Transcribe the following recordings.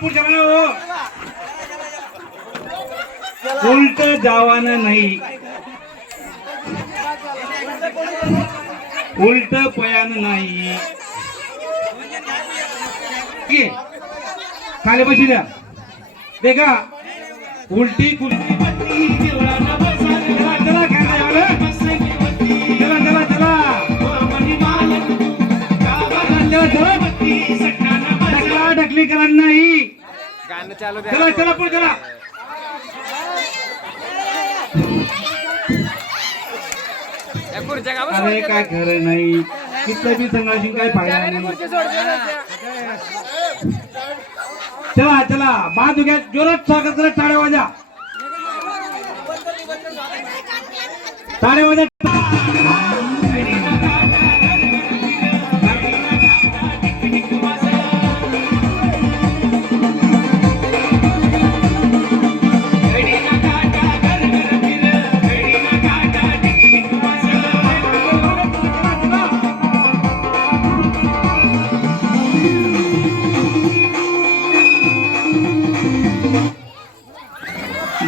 पुढच्या हो उलट जावानं नाही उलट पयानं नाही खाली बशी द्या देखा उलटी कुलटी चला चला चला चला चला ढकली करा नाही चला चला पुढे चला अरे काय खरं नाही किती बी संघर्ष काय फायदा नाही चला चला बाजू घ्या जोरात स्वागत करा टाळ्या वाजा टाळ्या वाजा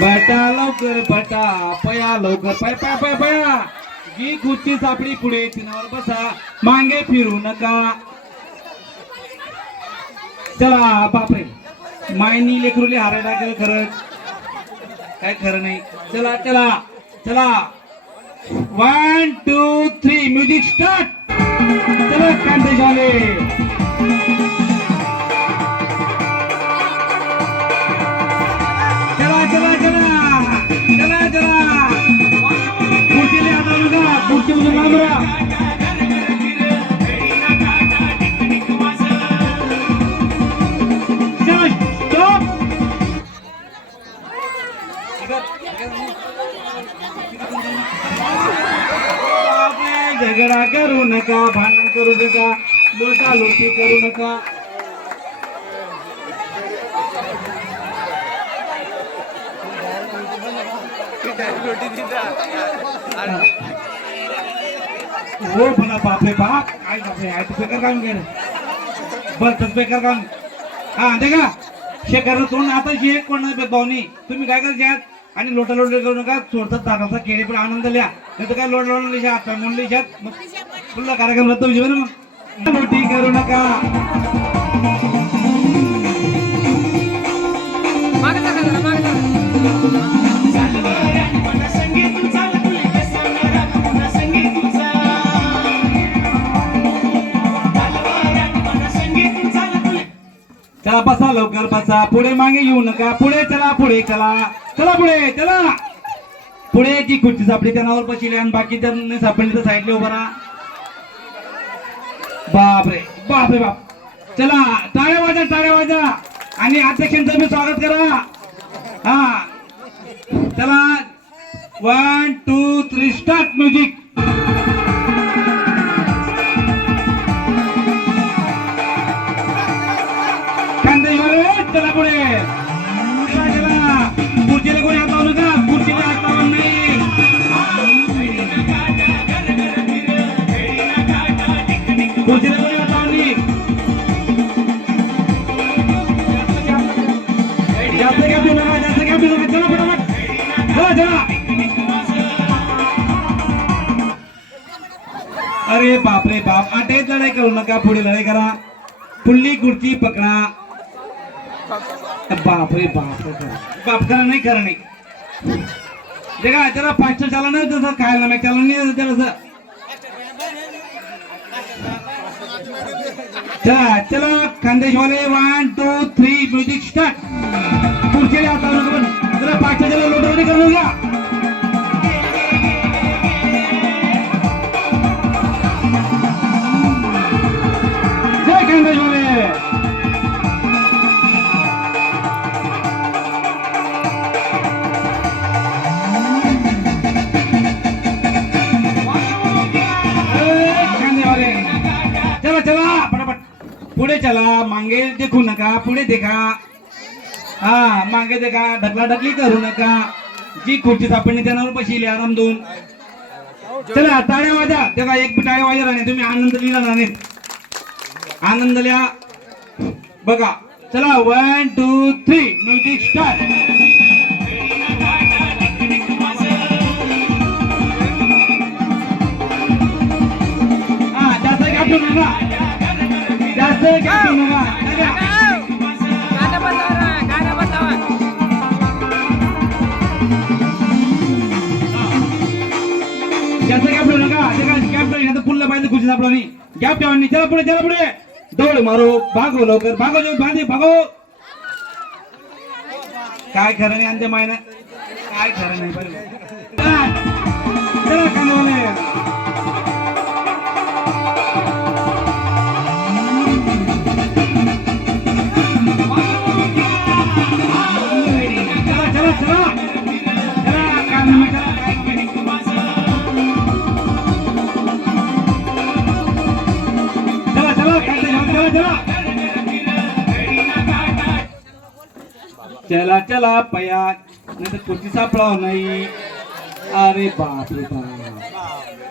बटा लवकर बटा पया लवकर पाय पाय पाय पया जी खुर्ची सापडी पुढे तिनावर बसा मागे फिरू नका चला बापरे मायनी लेकरुले हारायला गेलं खरं काय खरं नाही चला चला चला 1 2 3 म्युझिक स्टार्ट चला कांदे झाले झगडा करू नका भांडण करू नका लोटा लोटी करू नका हो म्हणा बापरे बाप काय बापरे आहे तू बेकार काम केलं बस बेकार काम हा देखा शेखर तोंड आता जे कोण भावनी तुम्ही काय करायचे आणि लोटा लोटे करू नका सोडतात दादाचा खेळे पण आनंद लिहा नाही तर काय लोट लोट लिहा आता म्हणून लिहात मग पुढला कार्यक्रम रद्द होईल मग लोटी करू नका चला बसा लवकर बसा पुढे मागे येऊ नका पुढे चला चला पुढे चला पुढे जी खुर्ची सापडी त्यांनावर बसले आणि बाकी त्यांनी सापडली तर साईडला उभा राहा बापरे बापरे बाप चला टाळ्या वाजा आणि अध्यक्षांचं मी स्वागत करा हा चला 1 2 3 स्टार्ट म्युझिक चला पुढे चला खुर्चीला कोणी हात लावू नका खुर्चीला हात लावून नाही खुर्चीला कोणी हात लावून नाही जास्त गॅप देऊ नका चला फटाफट चला अरे बापरे बाप आटेच लढाई करू नका पुढे लढाई करा पुढली खुर्ची पकडा बापरे बाप करा नाही करा नाही देखा त्याला 500 चाला नाही तसं खायला नाही त्याला नाही त्याला चला चला खानदेशवाले 1 2 3 म्युझिक स्टार्ट पुढचे आता त्याला 500 चाला लोटवणी करू नका जय खानदेशवाले पुढे चला मागे देखू नका पुढे देखा हा मागे देखा ढकला ढकली करू नका जी खुर्ची सापडली त्यांना बसली आराम देऊन चला टाळ्या वाजा तेव्हा एक टाळ्या वाजा राहणे तुम्ही आनंद लिहिला राहणे आनंद लिहा बघा चला 1 2 3 म्युझिक स्टार्ट. हा जास्त गॅप ठेवू नका, जास्त गॅप ठेवू नका. जास्त गॅप ठेवू नका, गॅप ठेवली पुढलं पाहिजे खुशी सापडा. गॅप ठेवा. चला पुढे, चला पुढे. दौड मारो, भागो लवकर, भागो जो बांधे, भागो. काय खरं नाही अंते मायना, काय खरं नाही. चला कांदेवाले. चला चला चला चला कांदे चला. चला चला पया, नाही तर कुर्ती सापडाव नाही. अरे बाप रे बाप.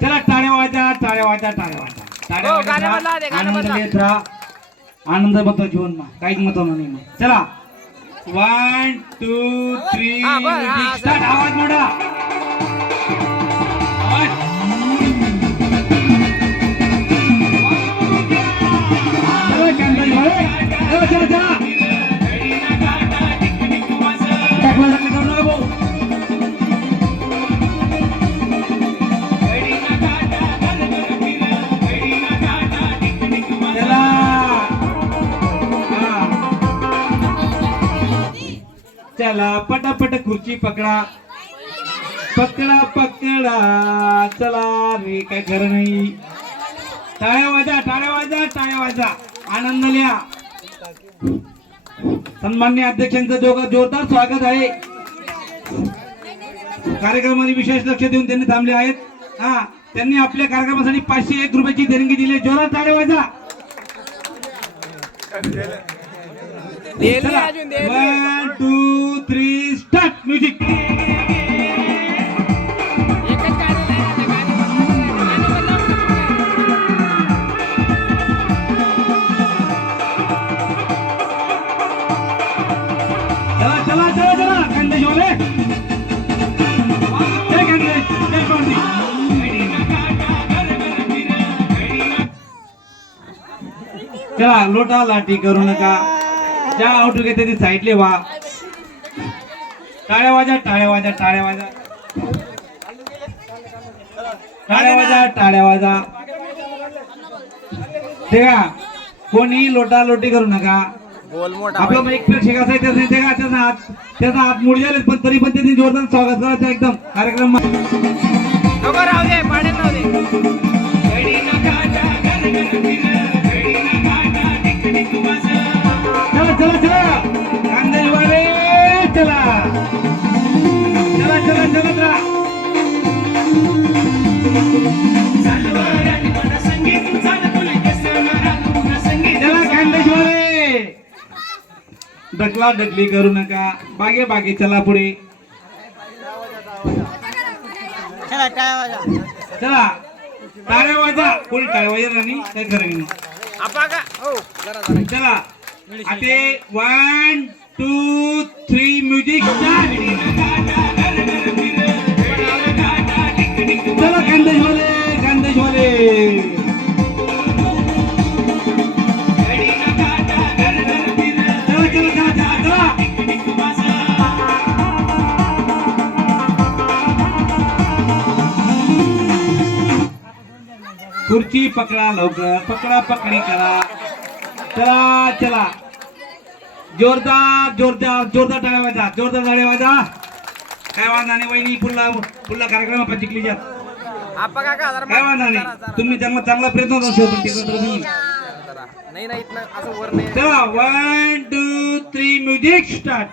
चला टाळ्या वाजा, टाळ्या वाजा, टाळ्या वाजा, टाळ्या वाजा. आनंद घेत राहा, आनंद बघतो जीवन मा, काहीच महत्व नाही मग. चला 1 2 3 स्टार्ट. आवाज मोठा. चला चला चला. चला पटापट खुर्ची पकडा, पकडा पकडा. चला रे काय खरं नाही. टाळ्या वाजा, टाळ्या वाजा, टाळ्या वाजा. आनंद लिहा. सन्मान्य अध्यक्षांचं जोरदार स्वागत आहे. कार्यक्रमामध्ये विशेष लक्ष देऊन त्यांनी थांबले आहेत. हा, त्यांनी आपल्या कार्यक्रमासाठी 501 रुपयाची देणगी दिली. जोरात टाळ्या वाजा. 1 2 3 स्टार्ट. म्युझिक. चला चला चला खानदेश वाले. चला लोटा लाटी करू नका. ज्या आउट घेते ती साईडले व्हा. टाळ्या वाजा, टाळ्या वाजा, टाळ्या वाजा, टाळ्या वाजा, टाळ्या वाजा. ठीक आहे, कोणी लोटा लोटी करू नका. आपलं एक प्रेक्षक असायचं त्याचा हात मुड झाले, पण तरी पण त्यांनी जोरदार स्वागत करायचं एकदम कार्यक्रम. चला चला चला कांदेवाले. चला चला चला चला चला. चला कांदेवाले. ढकला ढकली करू नका. बागे बागे. चला पुढे. चला टाळ्या वाजा. कोणी टाळ्या वाजा नाही, काय खरं नाही. चला आता 1 2 3 म्युझिक स्टार्ट. चला खानदेश वाले, खानदेश वाले. चला चला चला चला चला. खुर्ची पकडा लवकर, पकडा पकडी करा. चला चला जोरदार जोरदार जोरदार टाळ्या वाजा, जोरदार टाळ्या वाजा. काय वांधा नाही वहिनी, पुढला पुढला कार्यक्रम आपण जिंकली जात. काय वांधा नाही, तुम्ही त्यांना चांगला प्रयत्न चला 1 2 3 म्युझिक स्टार्ट.